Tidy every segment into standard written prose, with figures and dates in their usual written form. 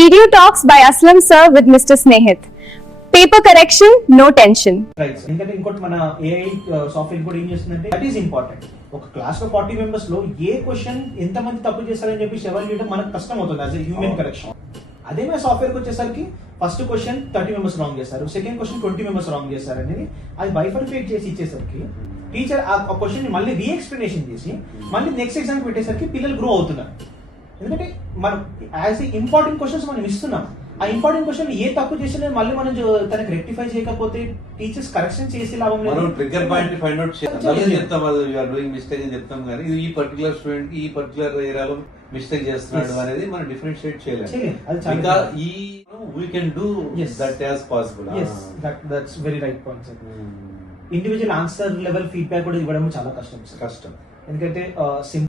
EDU Talks by Aslam Sir with Mr. Snehit. Paper correction, no tension. Right ఎందుకంటే ఇంకోటి మన AI software కూడా ఏం చేస్తుందంటే దట్ ఈస్ ఇంపార్టెంట్. ఒక క్లాస్ లో 40 మెంబర్స్ లో ఏ క్వశ్చన్ ఎంత మంది తప్పు చేస్తారని చెప్పి ఎవరు చేయడం మనకు కష్టం అవుతుంది యాజ్ ఎ హ్యూమన్ కరెక్షన్. అదే మన సాఫ్ట్వేర్ కి వచ్చేసరికి ఫస్ట్ క్వశ్చన్ 30 మెంబర్స్ రాంగ్ చేస్తారు, సెకండ్ క్వశ్చన్ 20 మెంబర్స్ రాంగ్ చేస్తారు అనేది అది బైఫర్ఫికేట్ చేసి ఇచ్చేసరికి టీచర్ ఆ క్వశ్చన్ ని మళ్ళీ రీఎక్స్ప్లెనేషన్ చేసి మళ్ళీ నెక్స్ట్ ఎగ్జామ్ పెట్టేసరికి పిల్లలు గ్రో అవుతున్నారు. ఎందుకంటే మనం యాజ్ ఇంపార్టెంట్ క్వశ్చన్స్ మనం ఇస్తున్నాం, ఆ ఇంపార్టెంట్ క్వశ్చన్ ఏ తప్పు చేసినా మళ్ళీ మనం తనకి రెక్టిఫై చేయకపోతే టీచర్స్ కరెక్షన్ చేసి లాభం లేదు. మనం ట్రిగ్గర్ పాయింట్ ఫైండ్ అవుట్ చెప్తాం, అది యు ఆర్ డూయింగ్ మిస్టేక్ అని చెప్తాం, కానీ ఇది ఈ పర్టికులర్ స్టూడెంట్ కి ఈ పర్టికులర్ ఏరియాలో మిస్టేక్ చేస్తున్నాడు అనేది మనం డిఫరెన్షియేట్ చేయలేము. ఇంకా ఈ we can do that as possible. That's very right point sir. Individual answer level feedback కూడా ఇవ్వడం చాలా కష్టం ఎందుకంటే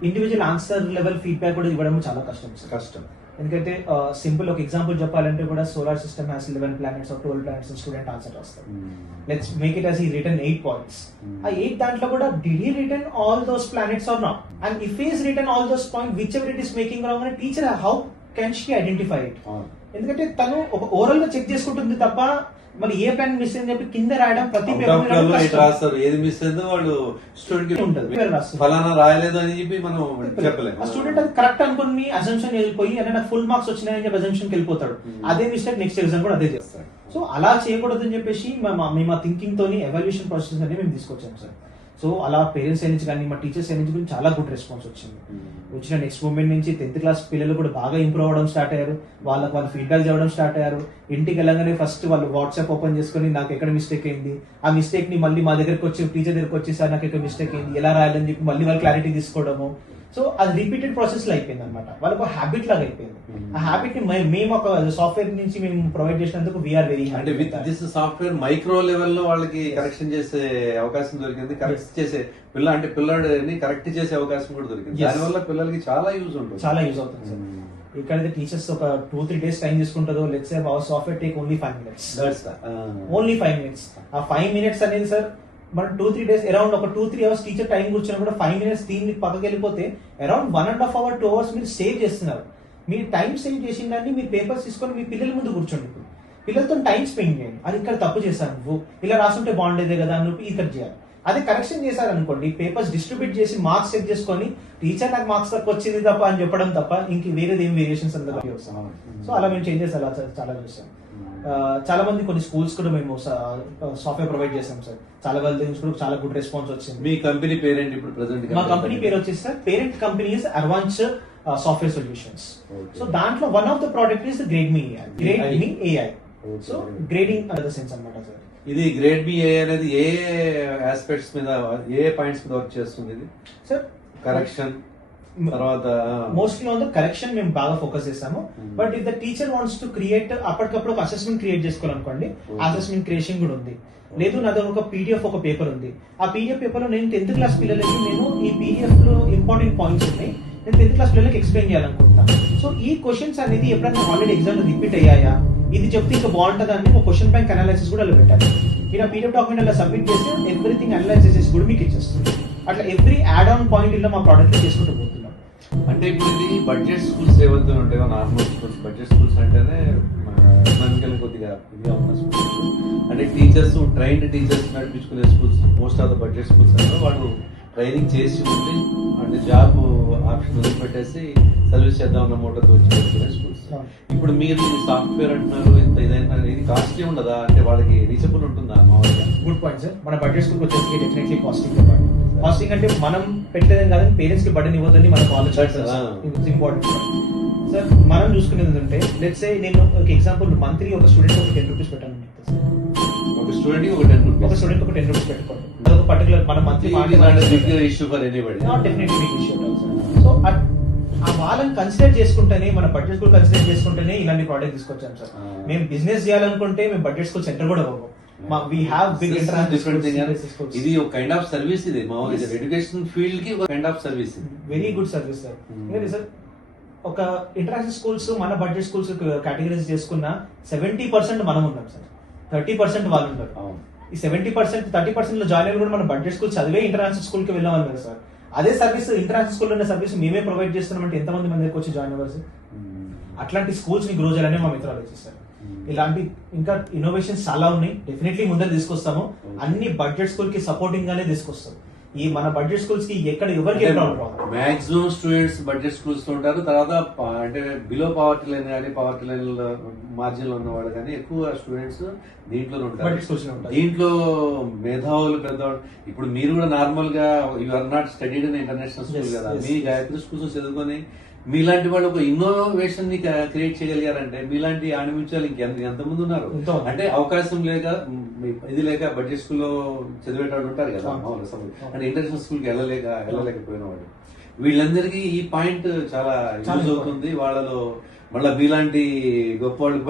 ఇండివిజువల్ ఆన్సర్ లెవెల్ ఫీడ్బ్యాక్ కూడా ఇవ్వడం చాలా కష్టం ఎందుకంటే సింపుల్ ఒక ఎగ్జాంపుల్ చెప్పాలంటే కూడా solar system has 11 planets or 12 planets student answer వస్తారు. Let's make it as he written 8 points. ఆ 8 దాంట్లో కూడా did he written all those planets or not, and if he is written all those point whichever it is making wrong అని teacher how can she identify it? ఎందుకంటే తను ఒక overall గా check చేసుకుంటుంది తప్ప మరి ఏ ప్లాన్ మిస్ అని చెప్పి కింద రాయడం ప్రతి రాస్తారు, ఏది మిస్ అయిందో వాళ్ళు స్టూడెంట్ కి ఉంటుంది, ఫలానా రాయలేదు అని చెప్పి మనం చెప్పలేము. స్టూడెంట్ అది కరెక్ట్ అనుకుని అజంప్షన్ వెళ్ళిపోయి అంటే నాకు ఫుల్ మార్క్స్ వచ్చినాయని చెప్పి అజంప్షన్ వెళ్ళిపోతాడు. అదే మిస్టేక్ నెక్స్ట్ ఎగ్జామ్ కూడా అదే చేస్తాడు. సో అలా చేయకూడదు అని చెప్పేసి మేము ఆ థింకింగ్ తోని ఎవాల్యుయేషన్ ప్రాసెస్ అనేది మేము తీసుకొచ్చాము సార్. సో అలా పేరెంట్స్ నుంచి కానీ మా టీచర్స్ నుంచి చాలా గుడ్ రెస్పాన్స్ వచ్చింది. వచ్చిన నెక్స్ట్ మూమెంట్ నుంచి 10th క్లాస్ పిల్లలు కూడా బాగా ఇంప్రూవ్ అవ్వడం స్టార్ట్ అయ్యారు. వాళ్ళు ఫీడ్బ్యాక్ ఇవ్వడం స్టార్ట్ అయ్యారు. ఇంటికి వెళ్ళగానే ఫస్ట్ వాళ్ళు వాట్సాప్ ఓపెన్ చేసుకుని నాకు ఎక్కడ మిస్టేక్ అయింది, ఆ మిస్టేక్ ని మళ్ళీ మా దగ్గరకు వచ్చి టీచర్ దగ్గరకు వచ్చి సార్ నాకు ఎక్కడ మిస్టేక్ అయింది, ఎలా రాయాలని చెప్పి మళ్ళీ వాళ్ళు క్లారిటీ తీసుకోవడము. సో అది రిపీటెడ్ ప్రాసెస్ లో అయిపోయింది అనమాట, వాళ్ళకు హ్యాబిట్ లాగా అయిపోయింది. ఆ హ్యాబిట్ ని మేము ఒక సాఫ్ట్వేర్ నుంచి మేము ప్రొవైడ్ చేసినందుకు we are very happy. With this software micro level లో వాళ్ళకి కరెక్షన్ చేసే అవకాశం దొరికింది, కరెక్ట్ చేసే పిల్లాడిని కరెక్ట్ చేసే అవకాశం కూడా దొరికింది. దానివల్ల పిల్లలకి చాలా యూజ్ ఉంటుంది, చాలా యూజ్ అవుతుంది సార్. ఇక్కడైతే టీచర్స్ ఒక 2-3 days టైం తీసుకుంటుందో, let's say our software take only 5 minutes. Only 5 minutes. ఆ 5 minutes అనేది సార్ మనం 2-3 days అరౌండ్ ఒక 2-3 hours టీచర్ టైం కూర్చున్నా కూడా 5 minutes దీన్ని పక్కకి వెళ్ళిపోతే అరౌండ్ 1.5 hour 2 hours మీరు సేవ్ చేస్తున్నారు. మీరు టైం సేవ్ చేసిన దాన్ని మీరు పేపర్స్ తీసుకొని మీ పిల్లల ముందు కూర్చోండి, పిల్లలతో టైం స్పెండ్ చేయండి. అది ఇక్కడ తప్పు చేశాను, నువ్వు ఇలా రాసుంటే బాగుండేదే కదా నువ్వు ఇక్కడ చేయాలి. అదే కరెక్షన్ చేశారనుకోండి, పేపర్స్ డిస్ట్రిబ్యూట్ చేసి మార్క్స్ చెక్ చేసుకొని టీచర్ నాకు మార్క్స్ తక్కువ వచ్చింది తప్ప అని చెప్పడం తప్ప ఇంక వేరేది ఏం వేరియేషన్స్ అందరికీ వస్తాం. సో అలా మేము చేంజెస్ అలా చాలా చూస్తాం. చాలా మంది కొన్ని స్కూల్స్ కూడా మేము సాఫ్ట్వేర్ ప్రొవైడ్ చేసాం సార్. చాలా వాళ్ళ నుంచి కూడా చాలా గుడ్ రెస్పాన్స్ వచ్చింది. మీ కంపెనీ పేరెంట్ ఇప్పుడు ప్రెజెంట్? మా కంపెనీ పేరు వచ్చేసి sir parent company is advance software solutions. So దాంట్లో one of the product is grade me AI. So grading అనే సెన్స్ అన్నమాట సార్. ఇది గ్రేడ్ బి ఏ అనేది ఏ ఆస్పెక్ట్స్ మీద, ఏ పాయింట్స్ మీద వర్క్ చేస్తుంది ఇది సార్? కరెక్షన్ తర్వాత మోస్ట్లీ ఆన్ ద కరెక్షన్ మేము బాగా ఫోకస్ చేస్తాము. But if the teacher wants to create అప్పటికప్పుడు ఒక అసెస్మెంట్ క్రియేట్ చేసుకోవాలనుకోండి, అసెస్మెంట్ క్రియేషన్ కూడా ఉంది. లేదు నా దగ్గర ఒక PDF ఒక పేపర్ ఉంది, ఆ PDF పేపర్ లో నేను 10th క్లాస్ పిల్లలకి నేను ఈ PDF లో ఇంపార్టెంట్ పాయింట్స్ ఉన్నాయి, నేను 10th క్లాస్ పిల్లలకి ఎక్స్ప్లెయిన్ చేయాలనుకుంటున్నాను. సో ఈ క్వశ్చన్స్ అనేది ఎప్పుడైనా ఆల్రెడీ ఎగ్జామ్ లో రిపీట్ అయ్యాయా, ఇది చెప్తే ఇంకా బాగుంటుంది అని ఒక క్వశ్చన్ బ్యాంక్ అనాలిసిస్ కూడా అలా పెట్టాలి. ఇలా PDF డాక్యుమెంట్ అలా సబ్మిట్ చేస్తే ఎవ్రీథింగ్ అనలైజ్ చేసి కూడా మీకు ఇచ్చేస్తుంది. అట్లా ఎవ్రీ యాడ్ ఆన్ పాయింట్ ఇలా మా ప్రోడక్ట్ లో చేసుకుంటూ పోతున్నాం. అంటే ఇప్పుడు ఇది బడ్జెట్ స్కూల్స్ ఏవైతే ఉంటాయో, నార్మల్ స్కూల్స్, బడ్జెట్ స్కూల్స్ అంటేనే ఎకనామికల్ కొద్దిగా ఇదిగా ఉన్న స్కూల్స్, అంటే టీచర్స్ ట్రైన్డ్ టీచర్స్ నడిపించుకునే schools, most of the budget schools అంటే వాళ్ళు ట్రైనింగ్ చేసి ఉండి అంటే జాబ్ ఆప్షన్ వదిలిపెట్టేసి సర్వీస్ చేద్దాం అన్న మోటతో వచ్చి పెట్టుకునే స్కూల్స్. ఇప్పుడు మీరు సాఫ్ట్వేర్ అంటున్నారు, ఇంత ఇదైనా ఇది కాస్ట్లీ ఉండదా? అంటే వాళ్ళకి రీచబుల్ ఉంటుందా? మామూలుగా గుడ్ పాయింట్ సార్. మన బడ్జెట్ స్కూల్ వచ్చేసి డెఫినెట్లీ కాస్టింగ్ కాస్టింగ్ అంటే మనం పెట్టలేదని కాదని పేరెంట్స్ కి బడ్డెన్ ఇవ్వద్దని మనకు ఆలోచన ఇంపార్టెంట్ సార్. మనం చూసుకునేది ఏంటంటే లెట్స్ సే నేను ఒక ఎగ్జాంపుల్ మంత్లీ ఒక స్టూడెంట్ ఒక 10 rupees పెట్టాను, ఒక స్టూడెంట్ ఒక 10 rupees, ఒక స్టూడెంట్ ఒక 10 rupees పెట్టుకోండి. అదొక పర్టికులర్ మన monthly issue for anybody, not definitely big issue. So ఆ వాళ్ళని కన్సిడర్ చేసుకుంటేనే, మన బడ్జెట్ స్కూల్ కన్సిడర్ చేసుకుంటేనే ఇలాంటి ప్రోడక్ట్ తీసుకొచ్చాం సార్. మేము బిజినెస్ చేయాలనుకుంటే మేము బడ్జెట్ స్కూల్ సెంటర్ కూడా పోము. We have big different thing. ఇది ఒక కైండ్ ఆఫ్ సర్వీస్, ఇది మామూలుగా ఎడ్యుకేషన్ ఫీల్డ్ కి ఒక kind of service, very good service sir. ఎందుకంటే సార్ ఒక ఇంటర్నేషనల్ స్కూల్స్ మన బడ్జెట్ స్కూల్స్ కేటగిరైజ్ చేసుకున్న 70% మనం ఉన్నాం సార్, 30% వాళ్ళు ఉంటారు. ఈ 70% 30% లో జాయిన్ అయ్యి కూడా మన బడ్జెట్ స్కూల్ చదివే ఇంటర్నేషనల్ స్కూల్ కి వెళ్ళాం కదా సార్. అదే సర్వీస్ ఇంటర్నేషనల్ స్కూల్ ఉన్న సర్వీస్ మేమే ప్రొవైడ్ చేస్తున్నామంటే ఎంతమంది మన దగ్గరకు వచ్చి జాయిన్ అవ్వాలి సార్? అట్లాంటి స్కూల్స్ ని గ్రో చేయాలని మా మిత్రులు ఆలోచిస్తారు. ఇలాంటి ఇంకా ఇన్నోవేషన్స్ చాలా ఉన్నాయి, డెఫినెట్లీ ముందర తీసుకొస్తాము. అన్ని బడ్జెట్ స్కూల్ కి సపోర్టింగ్ గానే తీసుకొస్తాం. ఈ మన బడ్జెట్ స్కూల్స్ కి ఎక్కడ ఎవరికి మాక్సిమం స్టూడెంట్స్ బడ్జెట్ స్కూల్స్ లో ఉంటారు. తర్వాత అంటే బిలో పవర్టీ లైన్ కానీ పవర్టీ లైన్ మార్జిన్ లో ఉన్న వాళ్ళు కానీ ఎక్కువ స్టూడెంట్స్ దీంట్లో ఉంటారు. దీంట్లో మేధావులు పెద్దవాళ్ళు. ఇప్పుడు మీరు కూడా నార్మల్ గా you are not studied in international school కదా, మీ గాయత్రి స్కూల్స్ చదువుకొని మీలాంటి వాళ్ళు ఒక ఇన్నోవేషన్ ని క్రియేట్ చేయగలిగారంటే మీలాంటి ఆణిముత్యాలు ఎంతమంది ఉన్నారు. అంటే అవకాశం లేక ఇది లేక బడ్జెట్ స్కూల్లో చదివేటప్పుడు ఉంటారు కదా అంటే ఇంటర్నేషనల్ స్కూల్ కి వెళ్ళలేకపోయిన వాళ్ళు. వీళ్ళందరికీ ఈ పాయింట్ చాలా యూజ్ అవుతుంది. వాళ్ళలో మళ్ళీ మీలాంటి గొప్ప వాళ్ళు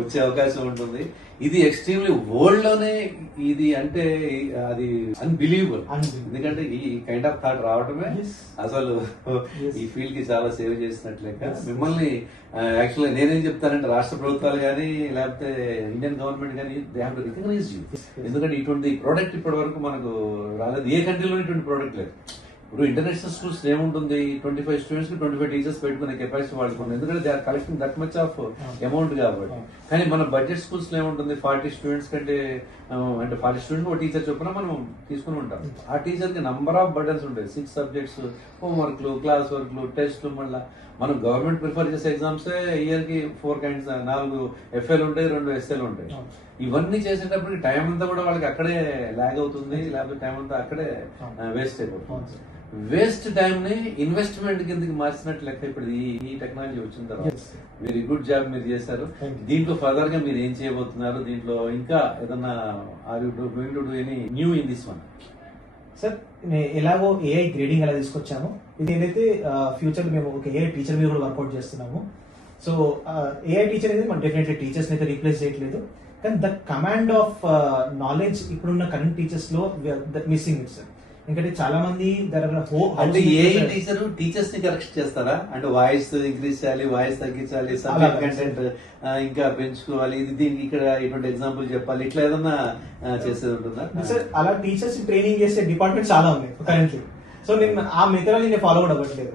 వచ్చే అవకాశం ఉంటుంది. ఇది ఎక్స్ట్రీమ్లీ వరల్డ్ లోనే ఇది అంటే అది అన్బిలీవబుల్. ఎందుకంటే ఈ కైండ్ ఆఫ్ థాట్ రావటమే అసలు ఈ ఫీల్డ్ కి చాలా సేవ్ చేసినట్లేక. మిమ్మల్ని యాక్చువల్గా నేనేం చెప్తానంటే రాష్ట్ర ప్రభుత్వాలు కానీ లేకపోతే ఇండియన్ గవర్నమెంట్ కానీ they have to recognise you. ఎందుకంటే ఇటువంటి ప్రోడక్ట్ ఇప్పటి వరకు మనకు రాలేదు, ఏ కంట్రీలో ఇటువంటి ప్రోడక్ట్ లేదు. ఇప్పుడు ఇంటర్నేషనల్ స్కూల్స్ ఏముంటుంది, 25 స్టూడెంట్స్ కి 25 టీచర్స్ పెట్టుకునే కెపాసిటీ వాడుకుంటుంది. ఎందుకంటే they are collecting that much of amount కాబట్టి. కానీ మన బడ్జెట్ స్కూల్స్ లో ఏముంటుంది, 40 స్టూడెంట్స్ కంటే అంటే 40 స్టూడెంట్స్ ఒక టీచర్ చొప్పున మనం తీసుకుని ఉంటాం. ఆ టీచర్ కి నంబర్ ఆఫ్ బర్డన్స్ ఉంటాయి, 6 సబ్జెక్ట్స్, హోంవర్క్లు, క్లాస్ వర్క్లు, టెస్ట్లు. మళ్ళీ మనం గవర్నమెంట్ ప్రిఫర్ చేసే ఎగ్జామ్స్ ఇయర్ కి 4 kinds, 4 FL ఉంటాయి, 2 SL ఉంటాయి. ఇవన్నీ చేసేటప్పటికి టైం అంతా కూడా వాళ్ళకి అక్కడే లాగ్ అవుతుంది, లేకపోతే టైం అంతా అక్కడే వేస్ట్ అయిపోతుంది. వేస్ట్ టైం ని ఇన్వెస్ట్మెంట్ కిందకి మార్చినట్టు లెక్క. ఇప్పుడు ఈ టెక్నాలజీ వచ్చిన తర్వాత వెరీ గుడ్ జాబ్ మీరు చేశారు. దీంట్లో ఫర్దర్ గా మీరు ఏం చేయబోతున్నారు, దీంట్లో ఇంకా ఏదన్నా are you going to do any new in this one? Sir ఎలాగో ఏఐ గ్రేడింగ్ ఎలా తీసుకొచ్చాము, ఇది ఏదైతే ఫ్యూచర్ మేము ఒక ఏఐ టీచర్ మీద కూడా వర్కౌట్ చేస్తున్నాము. సో ఏఐ టీచర్ అనేది మనం డెఫినెట్లీ టీచర్స్ అయితే రీప్లేస్ చేయట్లేదు, కానీ ద కమాండ్ ఆఫ్ నాలెడ్జ్ ఇప్పుడున్న కరెంట్ టీచర్స్ లో మిస్సింగ్ ఇట్ సార్. ఎందుకంటే చాలా మంది అంటే ఏ టీచర్ టీచర్స్ ని కరెక్ట్ చేస్తారా? అంటే వాయిస్ ఇంక్రీజ్ చేయాలి, వాయిస్ తగ్గించాలి, సబ్జెక్ట్ కంటెంట్ ఇంకా పెంచుకోవాలి, ఇది దీనికి ఇక్కడ ఇటువంటి ఎగ్జాంపుల్ చెప్పాలి, ఇట్లా ఏదన్నా చేసేది ఉంటుందా? సార్ అలా టీచర్స్ ట్రైనింగ్ చేసే డిపార్ట్మెంట్ చాలా ఉన్నాయి కరెంట్లీ. సో నేను ఆ మెథడాలజీ నేను ఫాలో కూడా అవ్వట్లేదు.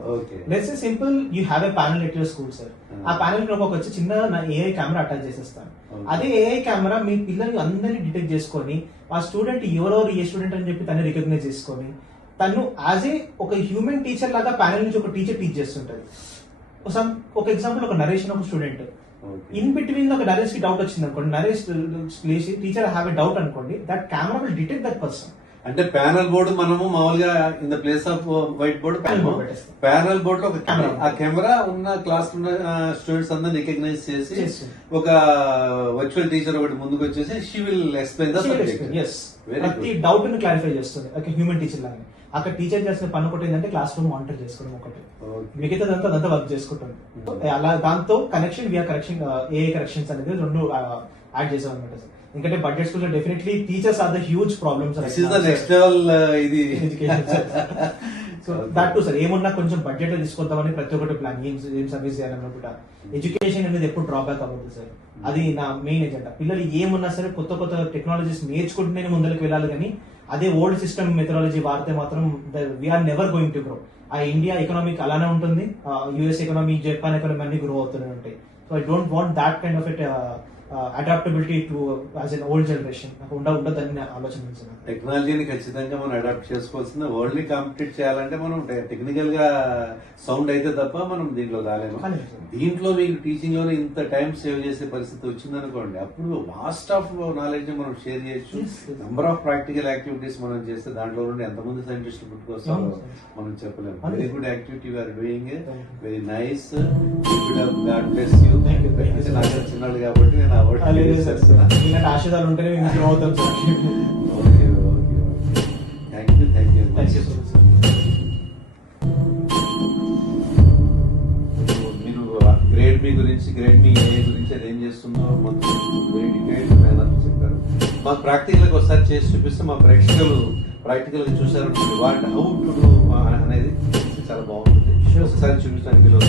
Let's say simple, you have a panel at your school sir. ఆ ప్యానల్ కి ఒక వచ్చి చిన్న నా ఏఐ కెమెరా అటాచ్ చేసేస్తాను. అదే ఏఐ కెమెరా మీ పిల్లల్ని అందరినీ డిటెక్ట్ చేసుకొని ఆ స్టూడెంట్ ఎవరెవరు ఏ స్టూడెంట్ అని చెప్పి తను రికగ్నైజ్ చేసుకొని తను యాజ్ ఏ ఒక హ్యూమన్ టీచర్ లాగా ప్యానల్ నుంచి ఒక టీచర్ టీచ్ చేస్తుంటది. ఒక ఎగ్జాంపుల్, ఒక నరేషన్ ఒక స్టూడెంట్ ఇన్ బిట్వీన్ ఒక నరేష్ కి డౌట్ వచ్చింది అనుకోండి, నరేష్ లేచి టీచర్ హ్యావ్ ఎ డౌట్ అనుకోండి, that camera will detect that person. అంటే ప్యానల్ బోర్డు మనము మామూలుగా in the place off white board panel board లో ఒక కెమెరా, ఆ కెమెరా ఉన్న క్లాస్ ఉన్న స్టూడెంట్స్ అందరిని రికగ్నైజ్ చేసి ఒక వర్చువల్ టీచర్ ఒకటి ముందుకు వచ్చేసి she will explain the subject. ప్రతి డౌట్ ని క్లారిఫై చేస్తుంది ఒక హ్యూమన్ టీచర్ లాగా. అక్కడ టీచర్ చేసిన పని ఒకటి ఏంటంటే క్లాస్ రూమ్ మానిటర్ చేసుకోవడం ఒకటి, మిగతాదంతా అదంతా వర్క్ చేసుకుంటుంది. అలా దాంతో connection VR correction AI corrections అనేది 2 యాడ్ చేసాం అనమాట సార్. ఎందుకంటే బడ్జెట్ స్కూల్ లో definitely teachers are the huge problems. So that too sir ఏమున్నా కొంచెం బడ్జెట్ లో తీసుకొద్దామని ప్రతి ఒక్కటి ప్లాన్, ఏం సర్వీస్ చేయాలనుకుంటా. ఎడ్యుకేషన్ అనేది ఎప్పుడు డ్రాబ్యాక్ అవ్వదు సార్, అది నా మెయిన్ ఎజెండా. పిల్లలు ఏమున్నా సరే కొత్త కొత్త టెక్నాలజీస్ నేర్చుకుంటూనే ముందరికి వెళ్ళాలి, కానీ అదే ఓల్డ్ సిస్టమ్ మెథడాలజీ వాడితే మాత్రం we are never going to grow. ఆ ఇండియా ఎకనామిక్ అలానే ఉంటుంది, యుఎస్ ఎకనామీ, జపాన్ ఎకనామీ అన్ని గ్రో అవుతూనే ఉంటాయి. So I don't want that kind of it adaptability to as an old generation. నాకు ఉండదని ఆలోచన. టెక్నాలజీని ఖచ్చితంగా మనం అడాప్ట్ చేసుకోవాల్సింది. వరల్డ్ ని కాంపిటీట్ చేయాలంటే మనం టెక్నికల్ గా సౌండ్ అయితే తప్ప మనం దీంట్లో రాలేము. దీంట్లో మీకు టీచింగ్ లోనే ఇంత టైం సేవ్ చేసే పరిస్థితి వచ్చిందనుకోండి, అప్పుడు వాస్ట్ ఆఫ్ నాలెడ్జ్ మనం షేర్ చేయొచ్చు. నంబర్ ఆఫ్ ప్రాక్టికల్ యాక్టివిటీస్ మనం చేస్తే దాంట్లో నుండి ఎంతమంది సైంటిస్టులు పుట్టుకొస్తారో మనం చెప్పలేము. Very good activity you are doing, very nice. God bless you. నాకు చిన్నాడు కాబట్టి నేను ఆశీర్వాదాలు ఉంటేనే మేము అవుతాం సార్. Thank you. మీరు గ్రేడ్ మీ గురించి, గ్రేడ్ మీ ఏ గురించి అది ఏం చేస్తుందో మొత్తం వెరీ డీటెయిల్డ్ మేనర్ చెప్పారు. మా ప్రాక్టికల్ ఒకసారి చేసి చూపిస్తే మా ప్రేక్షకులు ప్రాక్టికల్ గా చూసారు వాట్ హౌ టు డూ అనేది చాలా బాగుంటుంది. ఒకసారి చూపించడానికి వీలు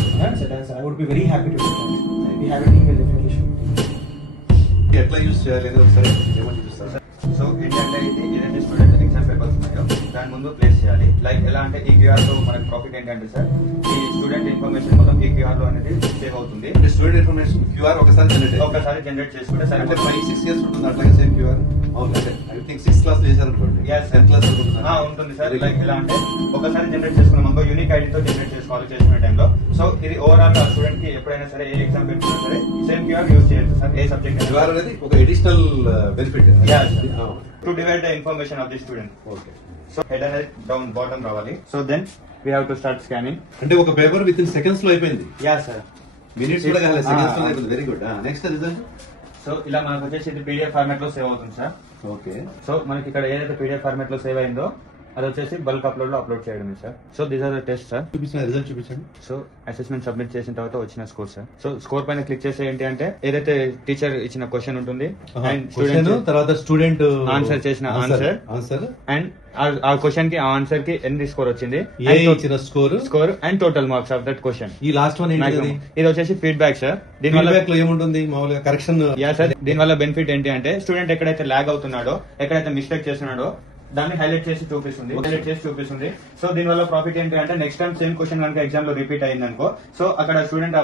ఎట్లా యూజ్ చేయాలి ఒకసారి ఏమని చూపిస్తారు సార్? సో ఏంటంటే ఇది ఏదైతే స్టూడెంట్ ఎగ్జామ్ పేపర్స్ ఉన్నాయో దాని ముందు ప్లేస్ చేయాలి. లైక్ ఎలా అంటే ఈ క్యూఆర్ లో మనకి ప్రాఫిట్ ఏంటంటే సార్, ఈ స్టూడెంట్ ఇన్ఫర్మేషన్ మొత్తం ఈ క్యూఆర్ లో అనేది సేవ్ అవుతుంది. స్టూడెంట్ ఇన్ఫర్మేషన్ క్యూఆర్ ఒకసారి జనరేట్ చేసుకుంటే సరే. అంటే 5-6 years ఉంటుంది అట్లాగే సేమ్ క్యూఆర్. అంటే ఐ థింక్ 6th class లో చేశారనుకోండి. 10th class లో ఉంటుంది సార్. లైక్ ఎలా అంటే ఒకసారి జనరేట్ చేసుకున్నాం అనుకో, యూనిక్ ఐడితో జనరేట్ చేసుకోవాలి చేసుకునే టైంలో. సో ఇది ఓవరాల్ గా స్టూడెంట్ కి ఎప్పుడైనా సరే ఏ ఎగ్జామ్ పెట్టుకున్నా సరే సేమ్ క్యూఆర్ యూజ్ చేయొచ్చు సార్. ఏ సబ్జెక్ట్ క్యూఆర్ అనేది ఒక additional benefit to divide the information of the student. Okay. So head అనేది డౌన్ బాటమ్ రావాలి. So then we have to start scanning. అంటే ఒక పేపర్ విత్ ఇన్ సెకండ్స్ లో అయిపోయింది. యా సార్, మినిట్స్ కూడా కాలేదు, సెకండ్స్ లో అయిపోయింది. Very good. Next result. So ఇలా మనకు వచ్చేసి ఇది పీడిఎఫ్ ఫార్మాట్ లో సేవ్ అవుతుంది సార్. ఓకే. సో మనకి ఇక్కడ ఏదైతే పీడిఎఫ్ ఫార్మాట్ లో సేవ్ అయిందో అది వచ్చేసి బల్క్ అప్లోడ్ లో అప్లోడ్ చేయడమే sir. So these are the test sir. చూపించిన రిజల్ట్ చూపించండి. సో అసెస్మెంట్ సబ్మిట్ చేసిన తర్వాత వచ్చిన స్కోర్ సార్. సో స్కోర్ పైన క్లిక్ చేస్తే ఏంటి అంటే ఏదైతే టీచర్ ఇచ్చిన క్వశ్చన్ ఉంటుంది అండ్ స్టూడెంట్ తర్వాత స్టూడెంట్ ఆన్సర్ చేసిన ఆన్సర్ అండ్ ఆ క్వశ్చన్ కి ఆ ఆన్సర్ కి ఎన్ని స్కోర్ వచ్చింది, ఇచ్చిన score and total marks of that question. ఈ లాస్ట్ వన్ ఏంటి? ఇది వచ్చేసి ఫీడ్బ్యాక్ సార్. ఫీడ్బ్యాక్ లో ఏముంటుంది మామూలుగా? కరెక్షన్. యా సార్, దీని వల్ల బెనిఫిట్ ఏంటి అంటే స్టూడెంట్ ఎక్కడైతే ల్యాగ్ అవుతున్నాడో, ఎక్కడైతే మిస్టేక్ చేస్తున్నాడో దాన్ని హైలైట్ చేసి చూపిస్తుంది. సో దీని వల్ల ప్రాఫిట్ ఏంటి అంటే నెక్స్ట్ టైం సేమ్ క్వశ్చన్ కనుక ఎగ్జామ్ లో రిపీట్ అయిందనుకో, సో అక్కడ స్టూడెంట్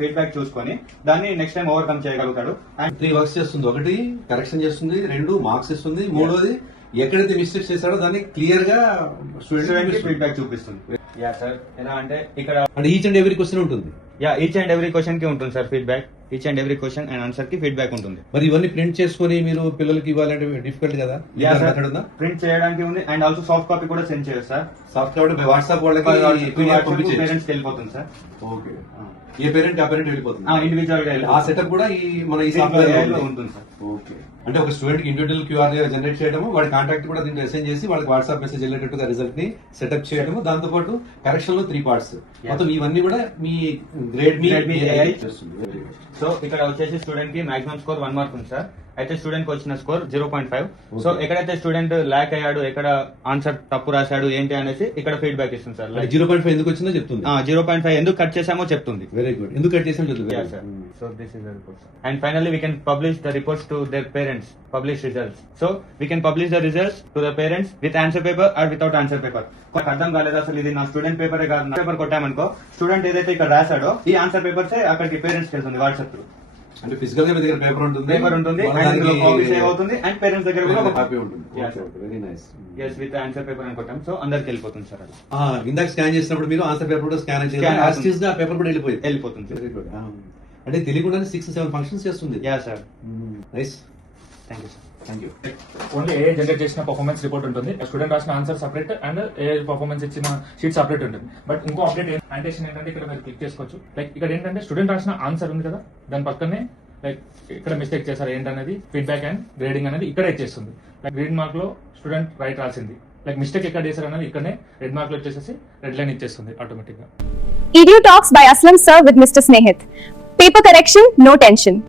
ఫీడ్బ్యాక్ చూసుకొని దాన్ని నెక్స్ట్ టైం ఓవర్కమ్ చేయగలుగుతాడు. అండ్ 3 వర్క్స్ చేస్తుంది. ఒకటి కరెక్షన్ చేస్తుంది, 2 మార్క్స్ ఇస్తుంది, 3వది ఎక్కడైతే మిస్టేక్స్ చేశాడో దాన్ని క్లియర్ గా స్టూడెంట్ ఫీడ్బ్యాక్ చూపిస్తుంది. యా సార్, ఎలా అంటే ఇక్కడ అంటే ఈచ్ అండ్ ఎవ్రీ క్వశ్చన్ ఉంటుంది. Yeah, each and every question కి ఉంటుంది sir feedback. Each and every question and answer కి ఫీడ్బ్యాక్ ఉంటుంది. మరి ఇవన్నీ ప్రింట్ చేసుకొని మీరు పిల్లలకి ఇవ్వాలంటే డిఫికల్ట్ కదా? ప్రింట్ చేయడానికి ఉంది అండ్ ఆల్సో సాఫ్ట్ కాపీ కూడా సెండ్ చేయొచ్చు సార్. సాఫ్ట్ కాపీ వాట్సాప్ వాళ్ళకి పేరెంట్స్ కి వెళ్ళిపోతుంది సార్. ఓకే. ఏ పేరెంట్ ఆ పేరెంట్ వెళ్ళిపోతుంది ఇండివిజువల్ గా. ఆ సెటప్ కూడా మన ఈ సాఫ్ట్వేర్ లో ఉంటుంది సార్. ఓకే. అంటే ఒక స్టూడెంట్ కి ఇండివిజువల్ క్యూఆర్ జనరేట్ చేయడము, వాడి కాంటాక్ట్ కూడా దీంట్లో అసైన్ చేసి వాళ్ళకి వాట్సాప్ మెసేజ్ వెళ్ళేటట్టుగా రిజల్ట్ ని సెటప్ చేయడము, దాంతో పాటు కరెక్షన్ లో 3 parts. మొత్తం ఇవన్నీ కూడా మీ గ్రేడ్ మీ AI చేస్తుంది. సో ఇక్కడ వచ్చేసి స్టూడెంట్ కి మాక్సిమం స్కోర్ 1 మార్క్ ఉంది సార్. అయితే స్టూడెంట్ కి వచ్చిన స్కోర్ 0.5. సో ఎక్కడైతే స్టూడెంట్ ల్యాక్ అయ్యాడు, ఎక్కడ ఆన్సర్ తప్పు రాశాడు ఏంటి అనేసి ఇక్కడ ఫీడ్బ్యాక్ ఇస్తుంది సార్. 0.5 ఎందుకు వచ్చిందో చెప్తుంది. 0.5 ఎందుకు కట్ చేసామో చెప్తుంది. Very good. ఎందుకు కట్ చేసామో చెప్తుంది. So this is the report. And finally we can publish the reports to their parents. Publish results. So we can publish the results to the parents with answer paper or without answer paper. అర్థం కాలేదు అసలు ఇది నా student పేపరే కాదు, paper కొట్టామనుకో student ఏదైతే ఇక్కడ రాశాడో ఈ answer papers అక్కడికి పేరెంట్స్ వెళ్తుంది వాట్సాప్ త్రూ. అంటే ఫిజికల్ గా మీ దగ్గర పేపర్ ఉంటుంది కాపీ సేవ్ అవుతుంది అండ్ పేరెంట్స్ దగ్గర కూడా కాపీ ఉంటుంది. Very nice. yes with answer paper అని కొట్టాం. సో అందరికి వెళ్ళిపోతుంది సార్. ఇందాక స్కాన్ చేసినప్పుడు మీరు ఆన్సర్ పేపర్ కూడా స్కాన్ చేయాలి, ఆ పేపర్ కూడా వెళ్ళిపోతుంది. Very good. అంటే తెలియకుండానే 6-7 ఫంక్షన్స్ చేస్తుంది. Yeah sir. Nice. Thank you sir. Thank you. Only A generate చేసిన పర్ఫార్మెన్స్ రిపోర్ట్ ఉంటుంది, స్టూడెంట్ రాసిన answer separate and A performance ఇచ్చిన షీట్ సపరేట్ ఉంటుంది. బట్ ఇంకో అప్డేట్ ఏంటంటే ఇక్కడ మీరు క్లిక్ చేసుకోవచ్చు. లైక్ ఇక్కడ ఏంటంటే స్టూడెంట్ రాసిన ఆన్సర్ ఉంది కదా, దాని పక్కనే లైక్ ఇక్కడ మిస్టేక్ చేశారు ఏంటనేది ఫీడ్బ్యాక్ అండ్ గ్రేడింగ్ అనేది ఇక్కడ ఇచ్చేస్తుంది. లైక్ గ్రీన్ మార్క్ లో స్టూడెంట్ రైట్ రాసింది, లైక్ మిస్టేక్ ఎక్కడ చేశారు అనేది ఇక్కడనే రెడ్ మార్క్ లో వచ్చేసి రెడ్ లైన్ ఇచ్చేస్తుంది ఆటోమేటిక్ గా. EDU Talks by Aslam sir with Mr. Snehit. Paper correction, no tension.